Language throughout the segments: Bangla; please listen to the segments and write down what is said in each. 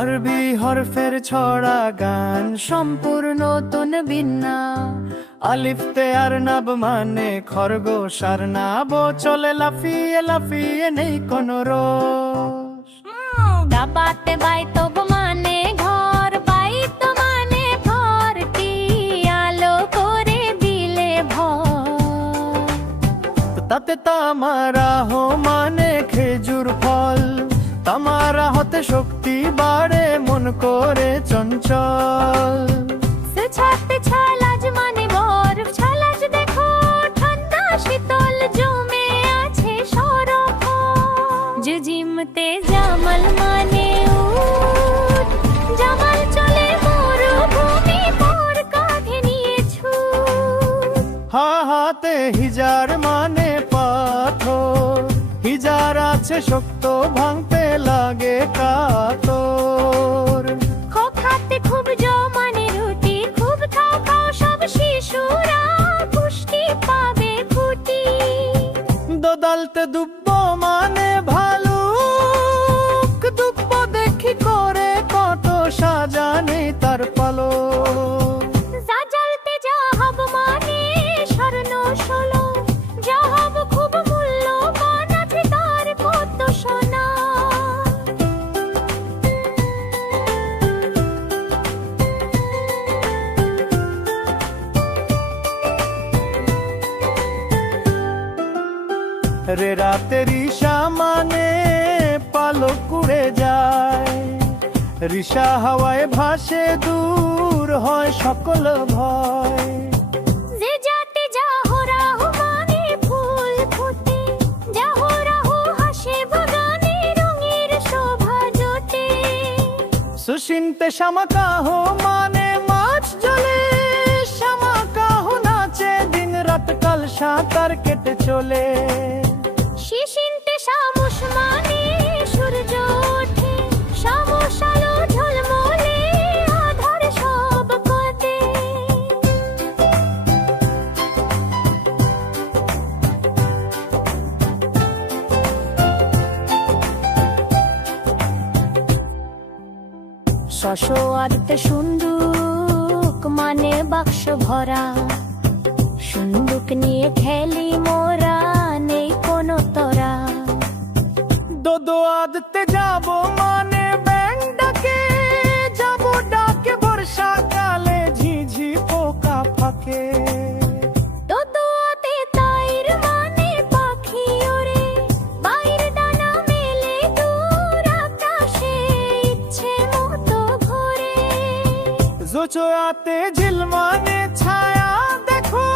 আরবি হরফের ছড়া গান সম্পূর্ণ নতুন বিন্না। আলিফতে আরনাব মানে খরগোশ, আর নাব চলে লাফিয়ে লাফিয়ে, নেই কোনো রোষ। দাবাতে বাইতব মানে ঘর, বাইত মানে ঘরটি আলো করে দিলে ভর। তাতে তামারাহ মানে খেজুর ফল, তামারা হতে শক্তি বাড়ে মন করে চঞ্চল। ছাতে ছালাজ মানে বরফ, ছালাজ দেখো ঠান্ডা শীতল জমে আছে সরফ। জিমতে জামাল মানে উট, জামাল চলে মরুভূমি পর কাঁধে নিয়ে ছুট। হাতে হিজার মানে পাথর, হিজার আছে শক্ত ভাঙতে লাগে কাতর। খাতে খুব জমানে রুটি, খুব খাও খাও সব শিশুরা পুষ্টি পাবে ফুটি। দোদালতে দুব্ব মানে ভালুক, দুব্ব দেখি করে কত সাজানে তার পালক। জাজালতে জাহাব মানে স্বর্ণ ষোলো, জাহাব খুব মূল্যবান আছে তার কত সোনা। রে রাতে রিসা মানে পালক উড়ে যায়, রিসা হাওয়ায় ভাসে দূর হয় সকল ভয়। যে জাতে জাহরাহু মানে ফুল ফোটে, জাহরাহু হাসে বাগানে রঙের শোভা জোটে। সুশিনতে শামাকাহ মানে মাছ জলে, শামাকাহ নাচে দিন রাত কাল সাঁতার কেটে চলে। শিশিনতে শামুস মানে সূর্য ওঠে, শামুস আলো ঝলমলে আধার সব কাটে। শশো আদতে সুন্দুক মানে বাক্স ভরা, সুন্দুক নিয়ে খেলি মোরা নেই কোনো তরা। দোদো আদতে যাব মানে ব্যাং ডাকে, যাব ডাকে বর্ষাকালে ঝিঝি পোকা ফাঁকে। দোদোয়াতে তাইর মানে পাখি ওরে, বাইর ডানা মেলে দূর আকাশে ইচ্ছে মতো ঘোরে। জোচোয়াতে ঝিল মানে ছায়া দেখো,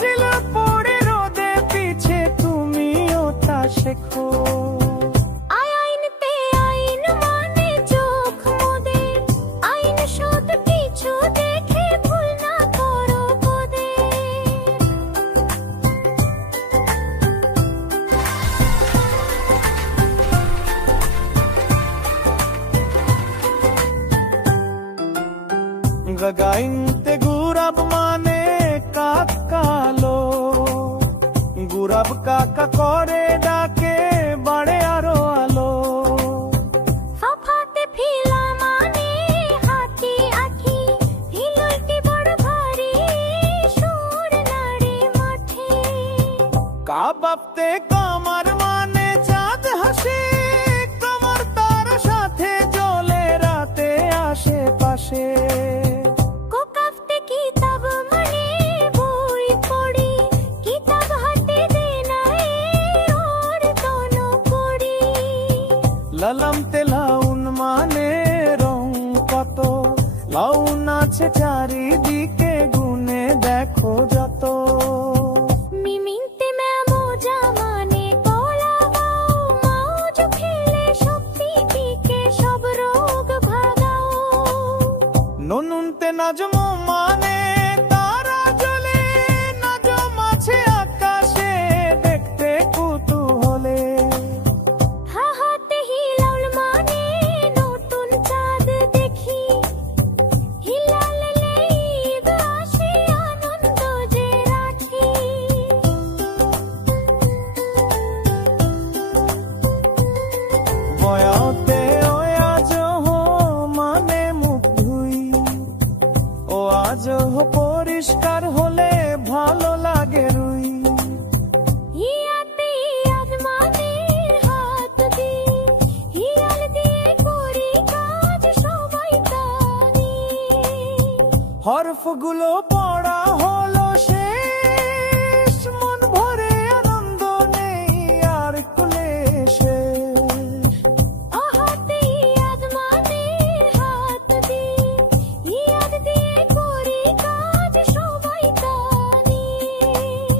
ঝিল পড়ে রোদে পিছে তুমিও তা শেখো। আইনতে আইন মানে চোখ মোদের, আইন শোধ কিছু দেখে ভুল না করো কোদের। গাগাইনতে গুরাব মানে কাকালো, গুরাব কাকা করে ডাকে বাড়ে আরো আলো। ফাফাতে ফিলা মানে হাতি আঁখি, হিলুলটি বড় ভারী সুর নাড়ে মাঠে। কাবাবতে কামার মানে চাঁদ হাসে, কামার তার সাথে জ্বলে রাতে আশেপাশে। কোকাফতে কিতাব মানে বই পড়ি, কিতাব হাতে দে না ওর দোনো পড়ি। লালামতে লাউন মানে রং কত, লাউন আছে চারিদিকে গুনে দেখো যত। মিমিনতে মেমোজা মানে কলা গাও, মাউজ খেলে শক্তি টিকে সব রোগ ভাগাও। নুনুনতে নাজম মানে তারা জ্বলে, নাজম আছে আকাশে দেখতে কুতূহলে। হাহাতে হিলাল মানে নতুন চাঁদ দেখি, হিলাল ঈদ আসে আনন্দ যে রাখি। বয়াতে ওয়া জোহর হরফগুলো পড়া